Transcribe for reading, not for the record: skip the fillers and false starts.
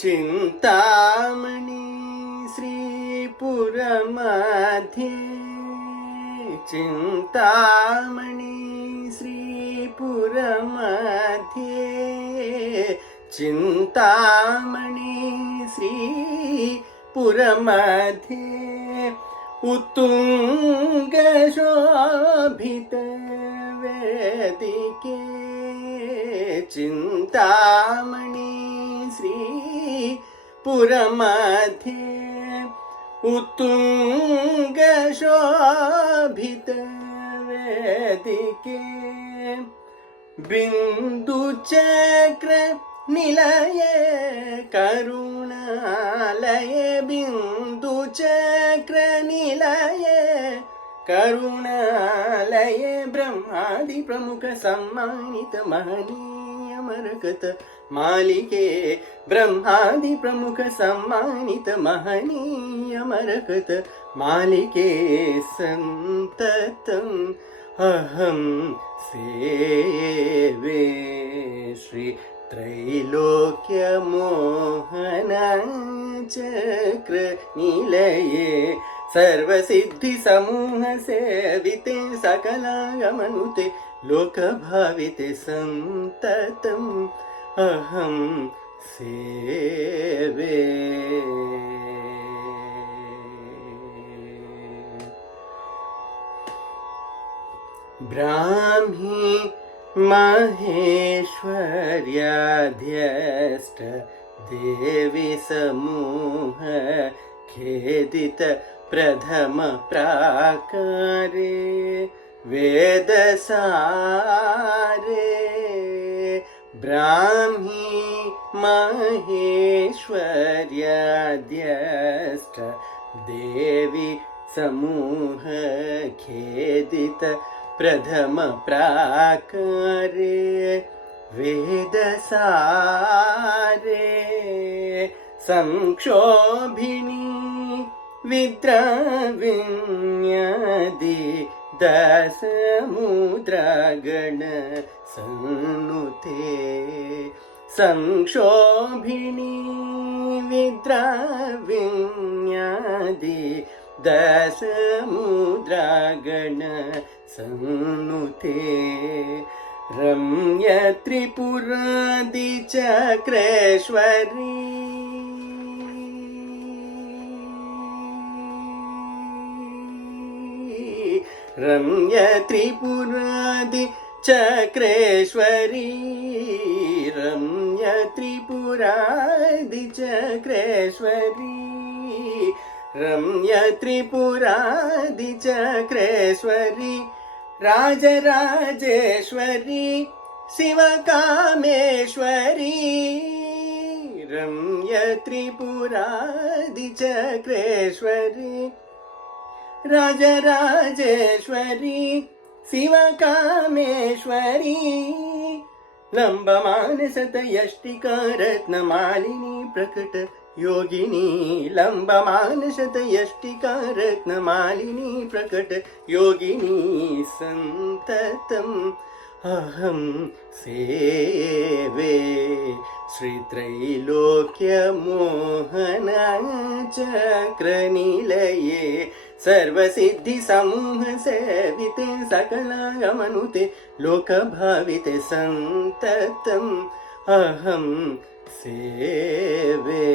चिन्तामणि श्रीपुरमध्ये चिन्तामणि श्रीपुरमध्ये चिन्तामणि श्रीपुरमध्ये उत्तुङ्गशोभितवेदिके चिन्तामणि श्रीपुरमध्ये उत्तुङ्गशोभितवेदिके बिन्दुचक्र निलये करुणालये बिन्दुचक्र निलये करुणालये ब्रह्मादि प्रमुख सम्मानित महनीय मरकत मालिके ब्रह्मादि प्रमुख सम्मानित महनीय मरकत मालिके संततम् अहं सेवे श्री त्रैलोक्य मोहन चक्र निलये सर्वसिद्धि समूह सेविते सकलागमनुते लोकभाविते संततम् अहं सेवे ब्राह्मी महेश्वर्याध्यष्ट देवी समूह खेदित प्रथम प्राकारे वेदसारे ब्राह्मी महेश्वर्याध्यष्ट देवी समूह खेदित प्रथम प्राकारे वेदसारे संक्षोभिनी विद्राविण्यादि दशमुद्रागण सन्नुते संक्षोभिनी विद्राविण्यादि दशमुद्रागण सन्नुते रम्य त्रिपुरादि चक्रेश्वरी रम्य त्रिपुरादि चक्रेश्वरी रम्य त्रिपुरादि चक्रेश्वरी रम्य त्रिपुरादि चक्रेश्वरी राजराजेश्वरी शिवकामेश्वरी रम्य त्रिपुरादि चक्रेश्वरी राजराजेश्वरी शिवकामेश्वरी लम्बमानशतयष्टिका रत्नमालिनी प्रकट योगिनी लम्बमानशतयष्टिका रत्नमालिनी प्रकट योगिनी संततम् अहं सेवे श्रीत्रैलोक्य मोहन चक्र निलये सर्वसिद्धि समूह सेविते सकलागमनुते लोकभाविते संततम् अहं सेवे।